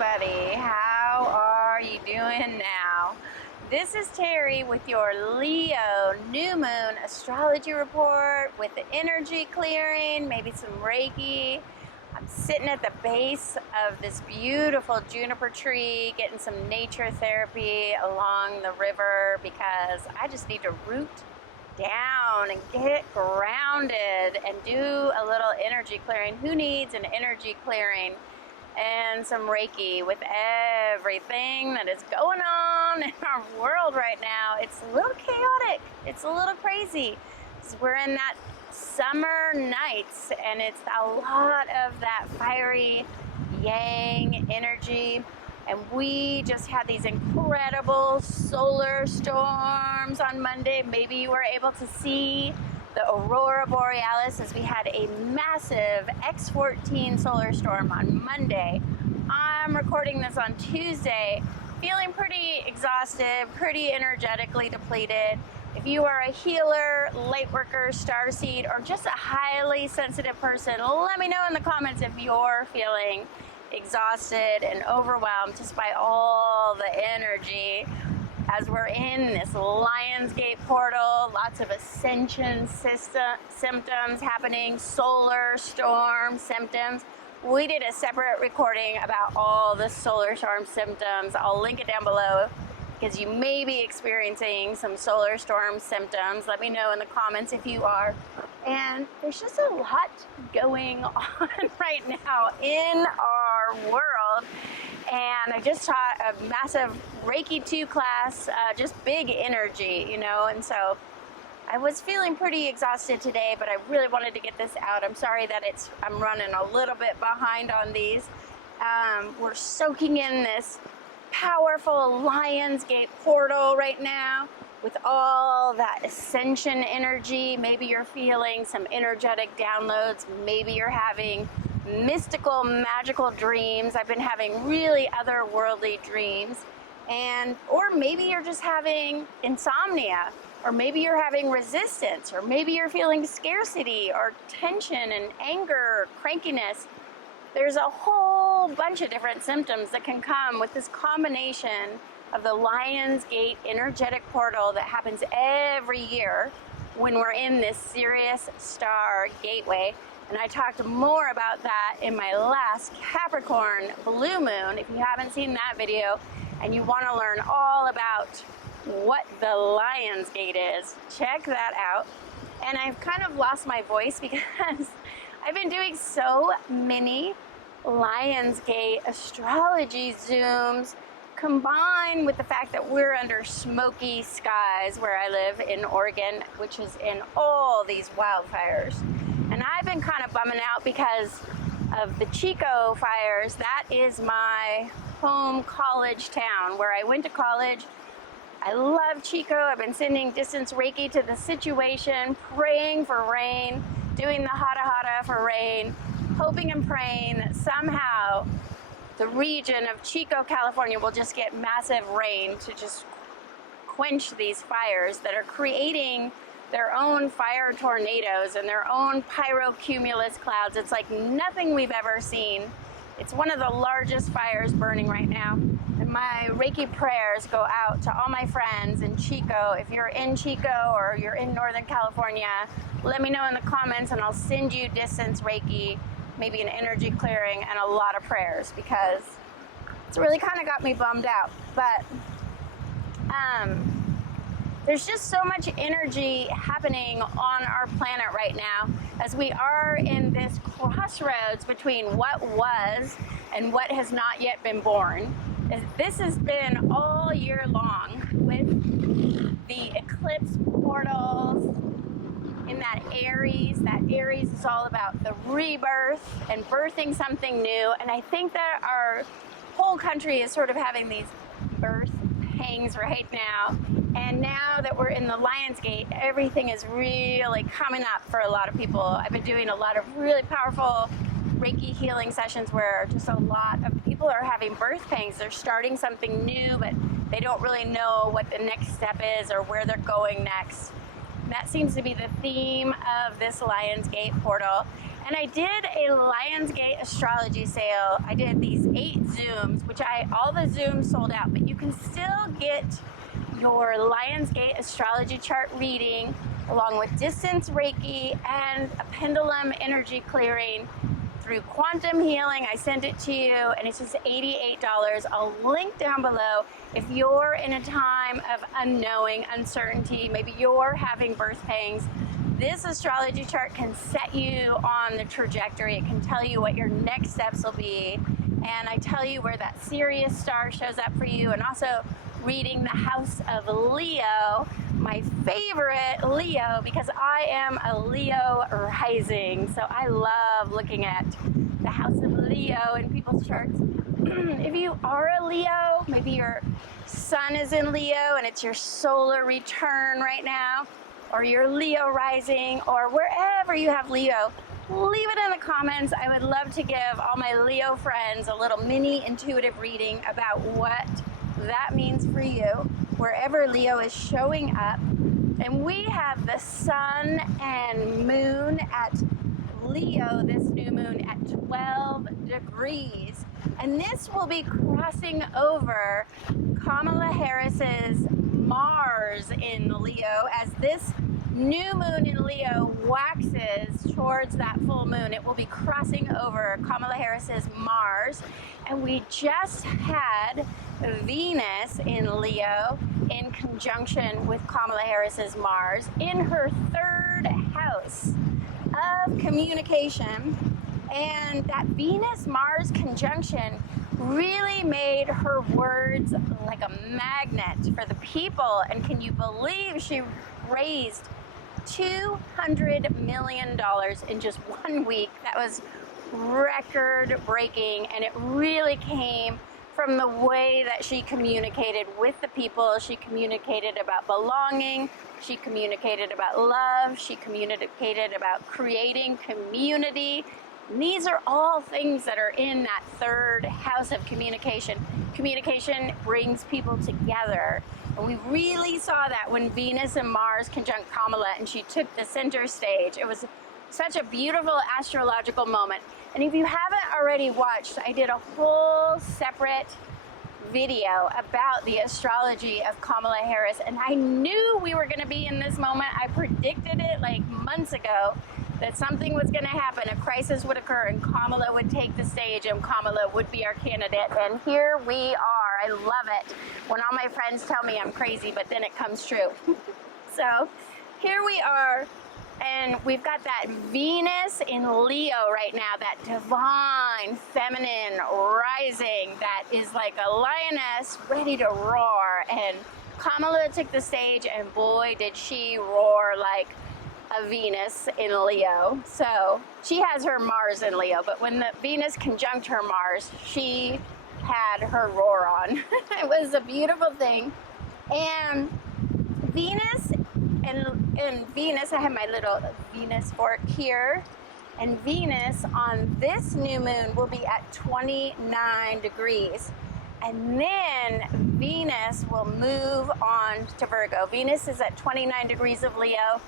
everybody. How are you doing now? This is Terry with your Leo new moon astrology report with the energy clearing, maybe some Reiki. I'm sitting at the base of this beautiful juniper tree, getting some nature therapy along the river because I just need to root down and get grounded and do a little energy clearing. Who needs an energy clearing and some Reiki with everything that is going on in our world right now? It's a little chaotic. It's a little crazy. We're in that summer nights and it's a lot of that fiery yang energy. And we just had these incredible solar storms on Monday. Maybe you were able to see the aurora borealis as we had a massive X14 solar storm on Monday. I'm recording this on Tuesday, feeling pretty exhausted, pretty energetically depleted. If you are a healer, light worker, starseed, or just a highly sensitive person, let me know in the comments if you're feeling exhausted and overwhelmed just by all the energy as we're in this LIONSGATE portal. Lots of ascension symptoms happening, solar storm symptoms. We did a separate recording about all the solar storm symptoms. I'll link it down below because you may be experiencing some solar storm symptoms. Let me know in the comments if you are. And there's just a lot going on right now in our world. And I just taught a massive Reiki 2 class, just big energy, you know, and so I was feeling pretty exhausted today, but I really wanted to get this out. I'm sorry that I'm running a little bit behind on these. We're soaking in this powerful LIONSGATE portal right now with all that ascension energy. Maybe you're feeling some energetic downloads. Maybe you're having mystical, magical dreams. I've been having really otherworldly dreams. Or maybe you're just having insomnia, or maybe you're having resistance, or maybe you're feeling scarcity or tension and anger, or crankiness. There's a whole bunch of different symptoms that can come with this combination of the LIONSGATE energetic portal that happens every year when we're in this SIRIUS Star gateway. And I talked more about that in my last Capricorn blue moon. If you haven't seen that video and you want to learn all about what the LIONSGATE is, check that out. And I've kind of lost my voice because I've been doing so many LIONSGATE astrology Zooms, combined with the fact that we're under smoky skies where I live in Oregon, which is in all these wildfires. And I've been kind of bumming out because of the Chico fires. That is my home college town where I went to college. I love Chico. I've been sending distance Reiki to the situation, praying for rain, doing the hata hata for rain, hoping and praying that somehow the region of Chico, California will just get massive rain to just quench these fires that are creating their own fire tornadoes and their own pyrocumulus clouds. It's like nothing we've ever seen. It's one of the largest fires burning right now. And my Reiki prayers go out to all my friends in Chico. If you're in Chico or you're in Northern California, let me know in the comments and I'll send you distance Reiki, maybe an energy clearing and a lot of prayers because it's really kind of got me bummed out. But there's just so much energy happening on our planet right now as we are in this crossroads between what was and what has not yet been born. This has been all year long with the eclipse portals in that Aries. That Aries is all about the rebirth and birthing something new. And I think that our whole country is sort of having these birth pangs right now. And now that we're in the LIONSGATE, everything is really coming up for a lot of people. I've been doing a lot of really powerful Reiki healing sessions where just a lot of people are having birth pangs. They're starting something new, but they don't really know what the next step is or where they're going next. And that seems to be the theme of this LIONSGATE portal. And I did a Lionsgate astrology sale. I did these 8 Zooms, which all the Zooms sold out, but you can still get your Lionsgate astrology chart reading along with distance Reiki and a pendulum energy clearing through quantum healing. I sent it to you and it's just $88. I'll link down below if you're in a time of unknowing, uncertainty, maybe you're having birth pangs. This astrology chart can set you on the trajectory. It can tell you what your next steps will be. And I tell you where that Sirius star shows up for you, and also reading the house of Leo, my favorite Leo, because I am a Leo rising. So I love looking at the house of Leo in people's charts. If you are a Leo, maybe your sun is in Leo and it's your solar return right now, or your Leo rising, or wherever you have Leo, leave it in the comments. I would love to give all my Leo friends a little mini intuitive reading about what that means for you, wherever Leo is showing up. And we have the sun and moon at Leo, this new moon at 12 degrees. And this will be crossing over Kamala Harris's Mars in Leo as this new moon in Leo waxes towards that full moon. It will be crossing over Kamala Harris's Mars. And we just had Venus in Leo in conjunction with Kamala Harris's Mars in her 3rd house of communication. And that Venus-Mars conjunction really made her words like a magnet for the people. And can you believe she raised $200 million in just 1 week? That was record breaking, and it really came from the way that she communicated with the people. She communicated about belonging, she communicated about love, she communicated about creating community. And these are all things that are in that 3rd house of communication. Communication brings people together. And we really saw that when Venus and Mars conjunct Kamala and she took the center stage. It was such a beautiful astrological moment. And if you haven't already watched, I did a whole separate video about the astrology of Kamala Harris. And I knew we were going to be in this moment. I predicted it like months ago that something was going to happen, a crisis would occur, and Kamala would take the stage, and Kamala would be our candidate. And here we are. I love it when all my friends tell me I'm crazy, but then it comes true. So here we are, and we've got that Venus in Leo right now, that divine feminine rising that is like a lioness ready to roar. And Kamala took the stage, and boy, did she roar like a Venus in Leo. So she has her Mars in Leo, but when the Venus conjunct her Mars, she had her roar on. It was a beautiful thing. And Venus and Venus, I have my little Venus fork here, and Venus on this new moon will be at 29 degrees. And then Venus will move on to Virgo. Venus is at 29 degrees of Leo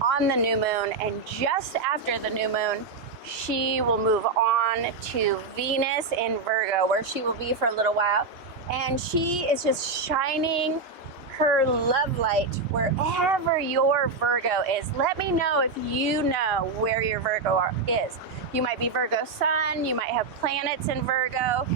on the new moon, and just after the new moon she will move on to Venus in Virgo, where she will be for a little while, and she is just shining her love light wherever your Virgo is. Let me know if you know where your Virgo is. You might be Virgo sun, you might have planets in Virgo.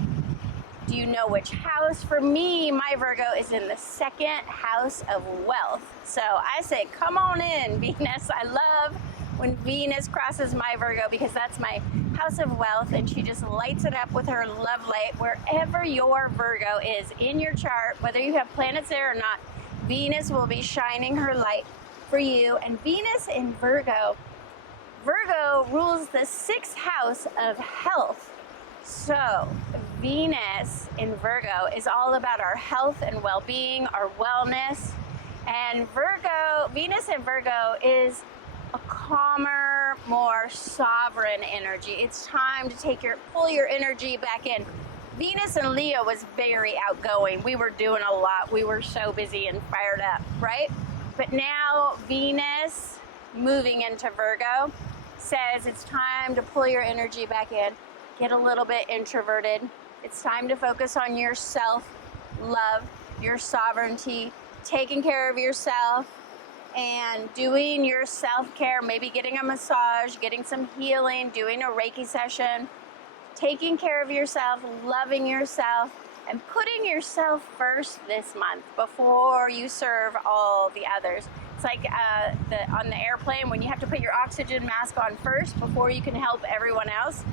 Do you know which house? For me, my Virgo is in the 2nd house of wealth. So I say, come on in, Venus. I love when Venus crosses my Virgo because that's my house of wealth, and she just lights it up with her love light wherever your Virgo is in your chart, whether you have planets there or not. Venus will be shining her light for you. And Venus in Virgo, Virgo rules the 6th house of health. So Venus in Virgo is all about our health and well-being, our wellness. And Venus in Virgo is a calmer, more sovereign energy. It's time to pull your energy back in. Venus in Leo was very outgoing. We were doing a lot. We were so busy and fired up, right? But now Venus moving into Virgo, says it's time to pull your energy back in, get a little bit introverted. It's time to focus on your self-love, your sovereignty, taking care of yourself, and doing your self-care, maybe getting a massage, getting some healing, doing a Reiki session, taking care of yourself, loving yourself, and putting yourself first this month before you serve all the others. It's like on the airplane when you have to put your oxygen mask on first before you can help everyone else.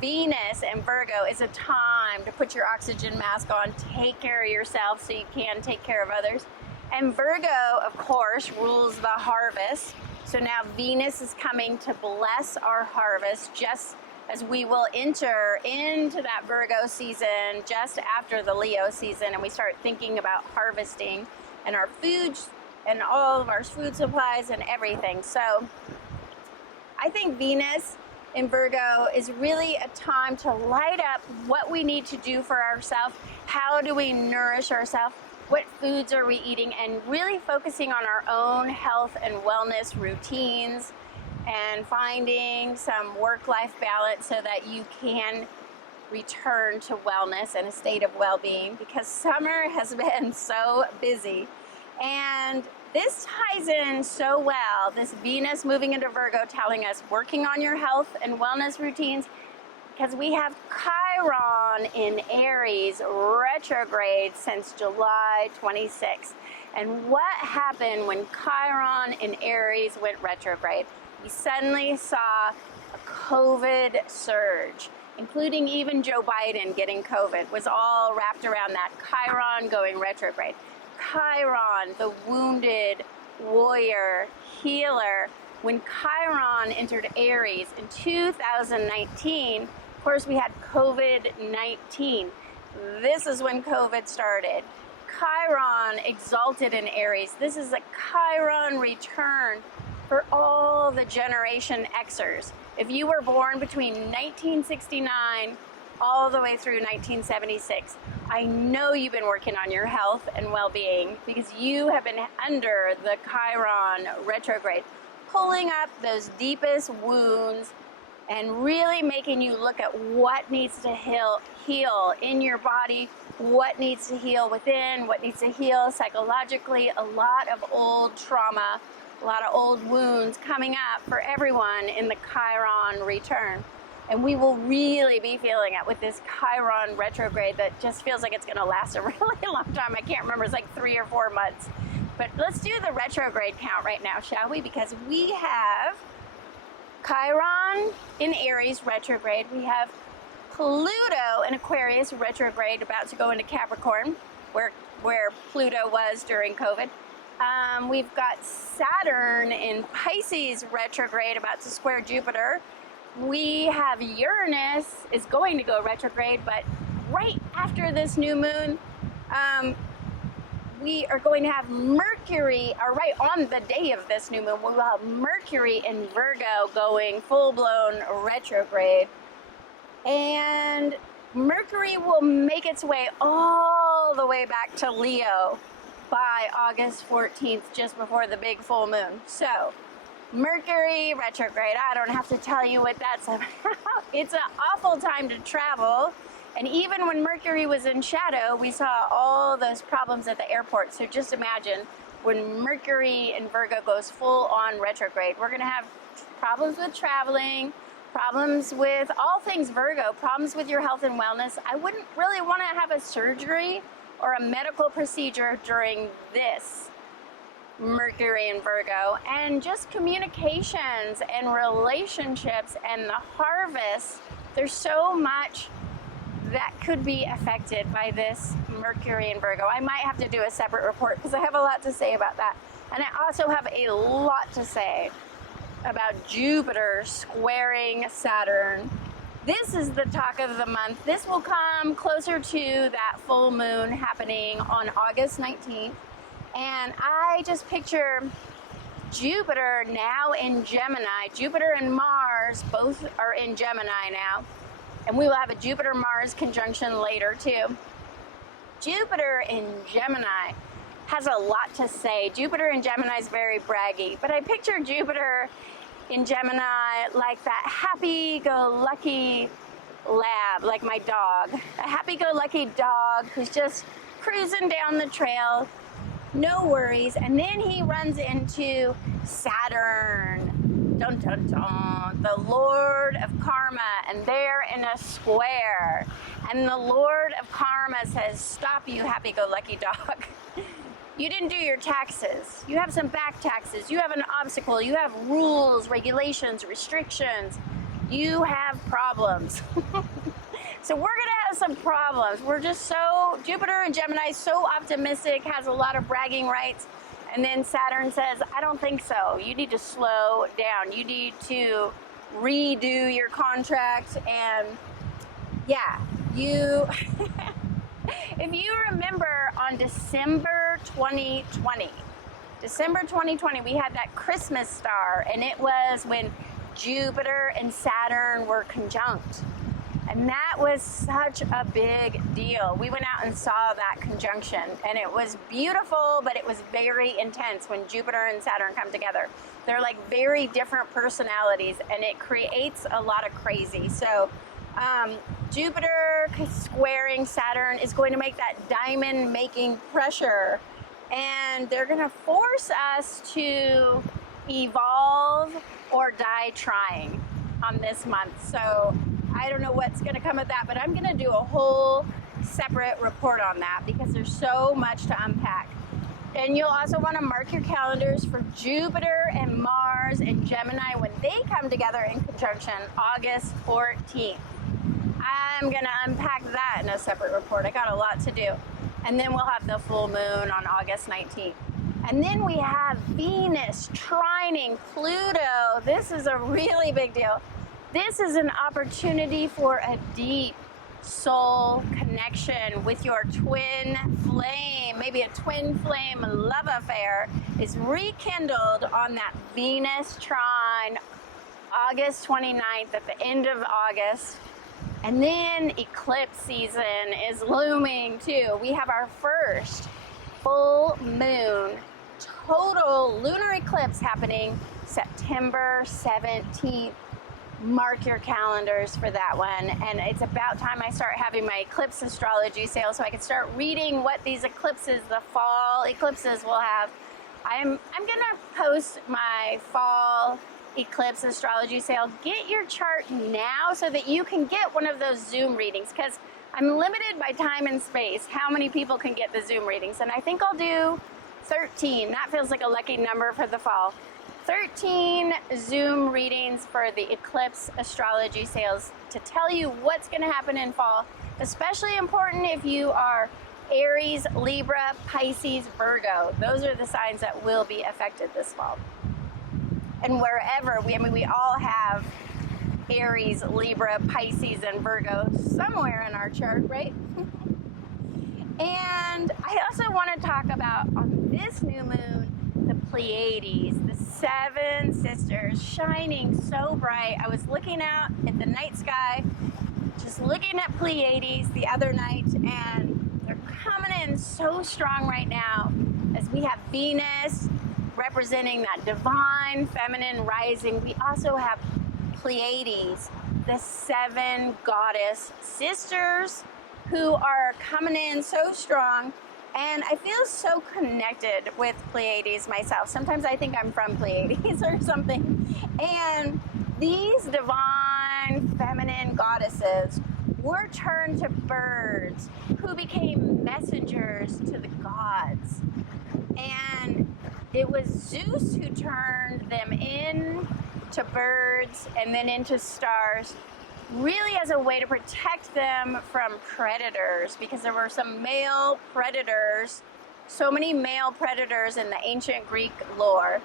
Venus and Virgo is a time to put your oxygen mask on, take care of yourself so you can take care of others. And Virgo, of course, rules the harvest. So now Venus is coming to bless our harvest just as we will enter into that Virgo season just after the Leo season, and we start thinking about harvesting and our foods and all of our food supplies and everything. So I think Venus in Virgo is really a time to light up what we need to do for ourselves. How do we nourish ourselves? What foods are we eating? And really focusing on our own health and wellness routines and finding some work-life balance so that you can return to wellness and a state of well-being, because summer has been so busy. And this ties in so well, this Venus moving into Virgo telling us working on your health and wellness routines, because we have Chiron in Aries retrograde since July 26th. And what happened when Chiron in Aries went retrograde? We suddenly saw a COVID surge, including even Joe Biden getting COVID, was all wrapped around that Chiron going retrograde. Chiron, the wounded warrior, healer. When Chiron entered Aries in 2019, of course we had COVID-19. This is when COVID started. Chiron exalted in Aries. This is a Chiron return for all the Generation Xers. If you were born between 1969 all the way through 1976, I know you've been working on your health and well-being because you have been under the Chiron retrograde, pulling up those deepest wounds and really making you look at what needs to heal in your body, what needs to heal within, what needs to heal psychologically. A lot of old trauma, a lot of old wounds coming up for everyone in the Chiron return. And we will really be feeling it with this Chiron retrograde that just feels like it's going to last a really long time. I can't remember, it's like 3 or 4 months. But let's do the retrograde count right now, shall we? Because we have Chiron in Aries retrograde. We have Pluto in Aquarius retrograde, about to go into Capricorn, where Pluto was during COVID. We've got Saturn in Pisces retrograde, about to square Jupiter. We have Uranus is going to go retrograde, but right after this new moon, we are going to have Mercury, or right on the day of this new moon, we will have Mercury in Virgo going full-blown retrograde. And Mercury will make its way all the way back to Leo by August 14th, just before the big full moon. So, Mercury retrograde, I don't have to tell you what that's about. It's an awful time to travel. And even when Mercury was in shadow, we saw all those problems at the airport. So just imagine when Mercury in Virgo goes full on retrograde, we're going to have problems with traveling, problems with all things Virgo, problems with your health and wellness. I wouldn't really want to have a surgery or a medical procedure during this Mercury in Virgo. And just communications and relationships and the harvest, there's so much that could be affected by this Mercury in Virgo. I might have to do a separate report because I have a lot to say about that. And I also have a lot to say about Jupiter squaring Saturn. This is the talk of the month. This will come closer to that full moon happening on August 19th. And I just picture Jupiter now in Gemini. Jupiter and Mars both are in Gemini now. And we will have a Jupiter-Mars conjunction later too. Jupiter in Gemini has a lot to say. Jupiter in Gemini is very braggy, but I picture Jupiter in Gemini, like that happy-go-lucky lab, like my dog. A happy-go-lucky dog who's just cruising down the trail, no worries. And then he runs into Saturn, dun dun dun, the Lord of Karma, and they're in a square. And the Lord of Karma says, stop, you happy-go-lucky dog. You didn't do your taxes. You have some back taxes. You have an obstacle. You have rules, regulations, restrictions. You have problems. So we're gonna have some problems. We're just so, Jupiter and Gemini, so optimistic, has a lot of bragging rights. And then Saturn says, I don't think so. You need to slow down. You need to redo your contract. And yeah, you, if you remember on December 2020, we had that Christmas star, and it was when Jupiter and Saturn were conjunct. And that was such a big deal. We went out and saw that conjunction, and it was beautiful, but it was very intense when Jupiter and Saturn come together. They're like very different personalities, and it creates a lot of crazy. So Jupiter squaring Saturn is going to make that diamond making pressure, and they're going to force us to evolve or die trying on this month. So I don't know what's going to come of that, but I'm going to do a whole separate report on that because there's so much to unpack. And you'll also want to mark your calendars for Jupiter and Mars and Gemini when they come together in conjunction, August 14th. I'm going to unpack that in a separate report. I got a lot to do. And then we'll have the full moon on August 19th. And then we have Venus trining Pluto. This is a really big deal. This is an opportunity for a deep soul connection with your twin flame. Maybe a twin flame love affair is rekindled on that Venus trine, August 29th, at the end of August. And then eclipse season is looming too. We have our first full moon total lunar eclipse happening September 17th. Mark your calendars for that one. And it's about time I start having my eclipse astrology sale so I can start reading what these eclipses, the fall eclipses, will have. I'm gonna post my fall eclipse astrology sale. Get your chart now so that you can get one of those Zoom readings, because I'm limited by time and space how many people can get the Zoom readings, and I think I'll do 13. That feels like a lucky number for the fall. 13 Zoom readings for the eclipse astrology sales to tell you what's going to happen in fall. Especially important if you are Aries, Libra, Pisces, Virgo. Those are the signs that will be affected this fall. And wherever, we all have Aries, Libra, Pisces, and Virgo somewhere in our chart, right? And I also want to talk about, on this new moon, the Pleiades, the 7 sisters shining so bright. I was looking out at the night sky, just looking at Pleiades the other night, and they're coming in so strong right now as we have Venus representing that divine feminine rising. We also have Pleiades, the 7 goddess sisters who are coming in so strong. And I feel so connected with Pleiades myself. Sometimes I think I'm from Pleiades or something. And these divine feminine goddesses were turned to birds who became messengers to the gods. And it was Zeus who turned them into birds and then into stars, really as a way to protect them from predators, because there were some male predators, so many male predators in the ancient Greek lore.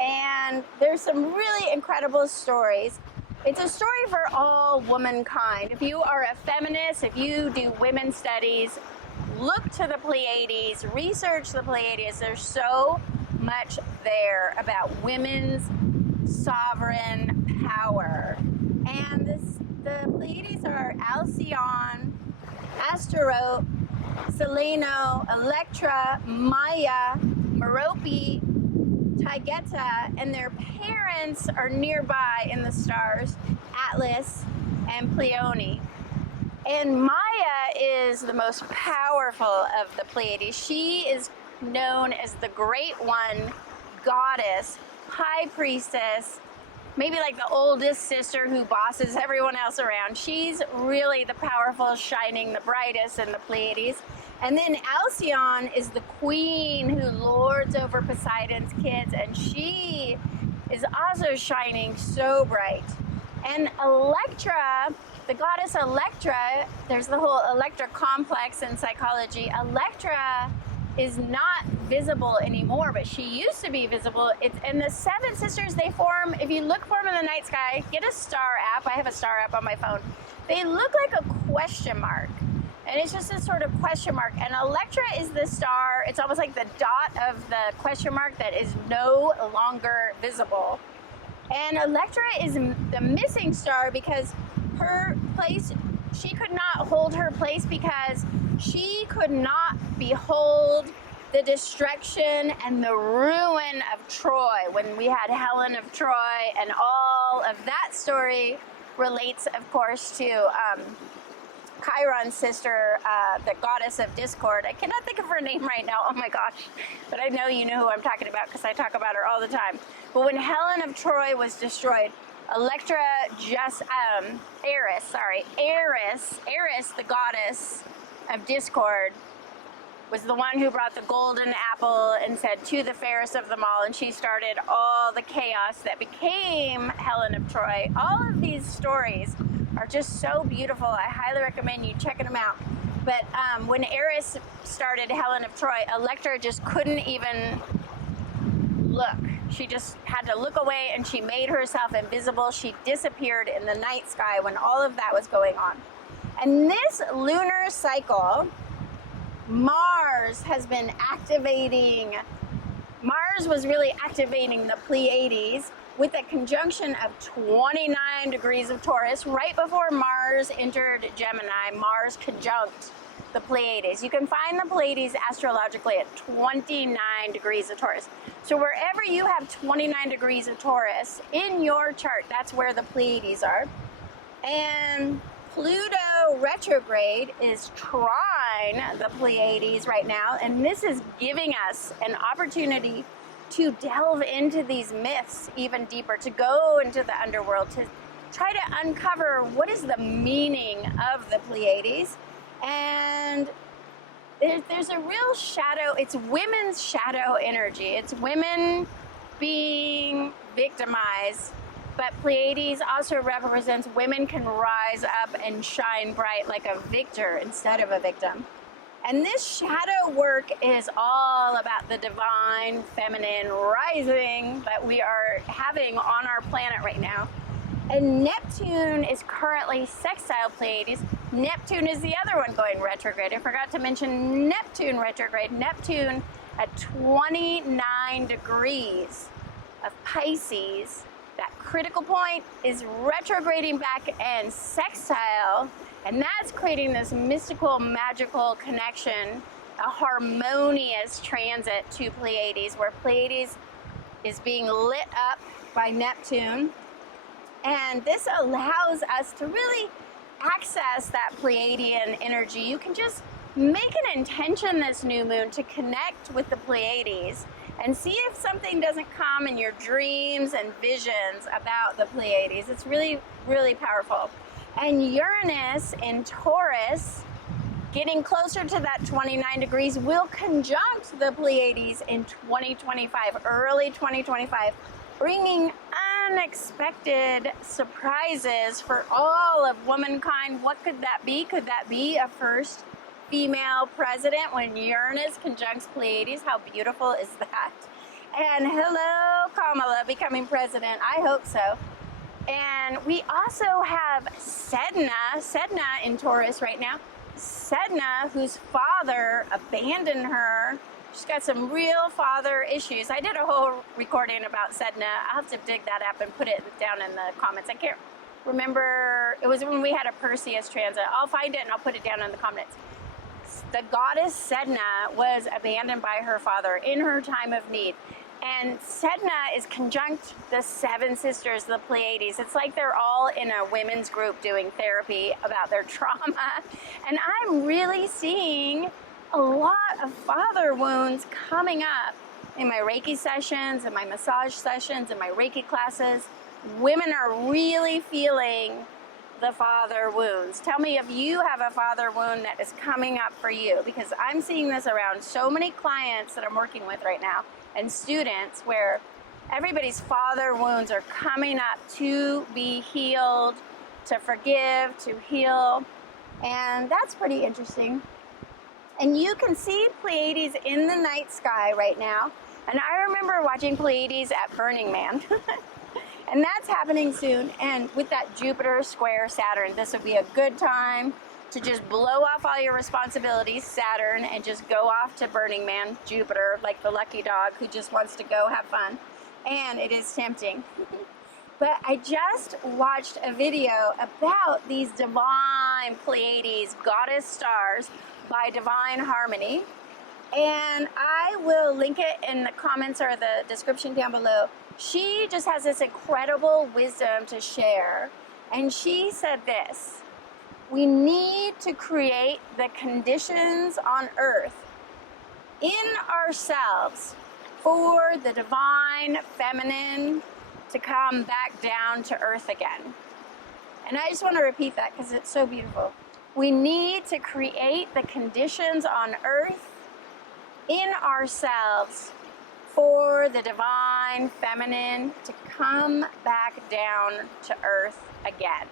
And there's some really incredible stories. It's a story for all womankind. If you are a feminist, if you do women's studies, look to the Pleiades, research the Pleiades. There's so much there about women's sovereign power. And the Pleiades are Alcyone, Astaroth, Seleno, Electra, Maya, Merope, Taygeta, and their parents are nearby in the stars, Atlas and Pleione. And Maya is the most powerful of the Pleiades. She is known as the Great One, goddess, high priestess, maybe like the oldest sister who bosses everyone else around. She's really the powerful, shining, the brightest in the Pleiades. And then Alcyone is the queen who lords over Poseidon's kids, and she is also shining so bright. And Electra, the goddess Electra, there's the whole Electra complex in psychology. Electra is not visible anymore, but she used to be visible. And the seven sisters, they form, if you look for them in the night sky, get a star app. I have a star app on my phone. They look like a question mark. And it's just a sort of question mark. And Electra is the star. It's almost like the dot of the question mark that is no longer visible. And Electra is the missing star because her place, she could not hold her place because she could not behold the destruction and the ruin of Troy when we had Helen of Troy, and all of that story relates, of course, to Chiron's sister, the goddess of discord. I cannot think of her name right now, oh my gosh, but I know you know who I'm talking about because I talk about her all the time. But when Helen of Troy was destroyed, Electra just, Eris, the goddess of discord, was the one who brought the golden apple and said, "To the fairest of them all," and she started all the chaos that became Helen of Troy. All of these stories are just so beautiful. I highly recommend you checking them out. But when Eris started Helen of Troy, Electra just couldn't even look. She just had to look away, and she made herself invisible. She disappeared in the night sky when all of that was going on. And this lunar cycle, Mars has been activating, Mars was really activating the Pleiades with a conjunction of 29 degrees of Taurus. Right before Mars entered Gemini, Mars conjunct the Pleiades. You can find the Pleiades astrologically at 29 degrees of Taurus. So wherever you have 29 degrees of Taurus in your chart, that's where the Pleiades are. And Pluto retrograde is trine the Pleiades right now, and this is giving us an opportunity to delve into these myths even deeper, to go into the underworld, to try to uncover what is the meaning of the Pleiades. And there's a real shadow, it's women's shadow energy. It's women being victimized, but Pleiades also represents women can rise up and shine bright like a victor instead of a victim. And this shadow work is all about the divine feminine rising that we are having on our planet right now. And Neptune is currently sextile Pleiades. Neptune is the other one going retrograde. I forgot to mention Neptune retrograde. Neptune at 29 degrees of Pisces. That critical point is retrograding back and sextile, and that's creating this mystical, magical connection, a harmonious transit to Pleiades, where Pleiades is being lit up by Neptune. And this allows us to really access that Pleiadian energy. You can just make an intention this new moon to connect with the Pleiades and see if something doesn't come in your dreams and visions about the Pleiades. It's really, really powerful. And Uranus in Taurus, getting closer to that 29 degrees, will conjunct the Pleiades in 2025, early 2025, bringing unexpected surprises for all of womankind. What could that be? Could that be a first female president when Uranus conjuncts Pleiades? How beautiful is that? And hello, Kamala becoming president. I hope so. And we also have Sedna in Taurus right now. Sedna, whose father abandoned her. She's got some real father issues. I did a whole recording about Sedna. I'll have to dig that up and put it down in the comments. I can't remember. It was when we had a Perseus transit. I'll find it and I'll put it down in the comments. The goddess Sedna was abandoned by her father in her time of need. And Sedna is conjunct the seven sisters, the Pleiades. It's like they're all in a women's group doing therapy about their trauma. And I'm really seeing a lot of father wounds coming up in my Reiki sessions, in my massage sessions, in my Reiki classes. Women are really feeling the father wounds. Tell me if you have a father wound that is coming up for you, because I'm seeing this around so many clients that I'm working with right now and students, where everybody's father wounds are coming up to be healed, to forgive, to heal. And that's pretty interesting. And you can see Pleiades in the night sky right now. And I remember watching Pleiades at Burning Man. And that's happening soon. And with that Jupiter square Saturn, this would be a good time to just blow off all your responsibilities, Saturn, and just go off to Burning Man, Jupiter, like the lucky dog who just wants to go have fun. And it is tempting. But I just watched a video about these divine Pleiades, goddess stars, by Divine Harmony. And I will link it in the comments or the description down below. She just has this incredible wisdom to share. And she said this: we need to create the conditions on earth in ourselves for the divine feminine to come back down to earth again. And I just want to repeat that because it's so beautiful. We need to create the conditions on earth in ourselves for the divine feminine to come back down to earth again.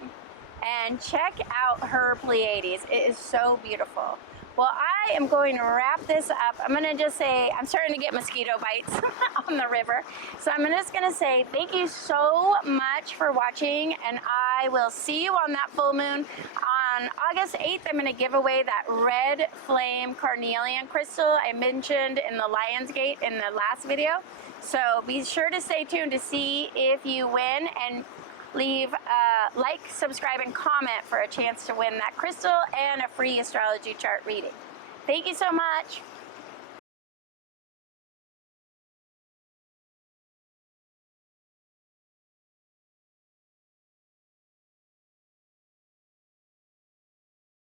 And check out her Pleiades. It is so beautiful. Well, I am going to wrap this up. I'm going to just say, I'm starting to get mosquito bites on the river. So I'm just going to say thank you so much for watching, and I will see you on that full moon. On August 8th, I'm going to give away that red flame carnelian crystal I mentioned in the Lionsgate in the last video. So be sure to stay tuned to see if you win, and leave a like, subscribe, and comment for a chance to win that crystal and a free astrology chart reading. Thank you so much.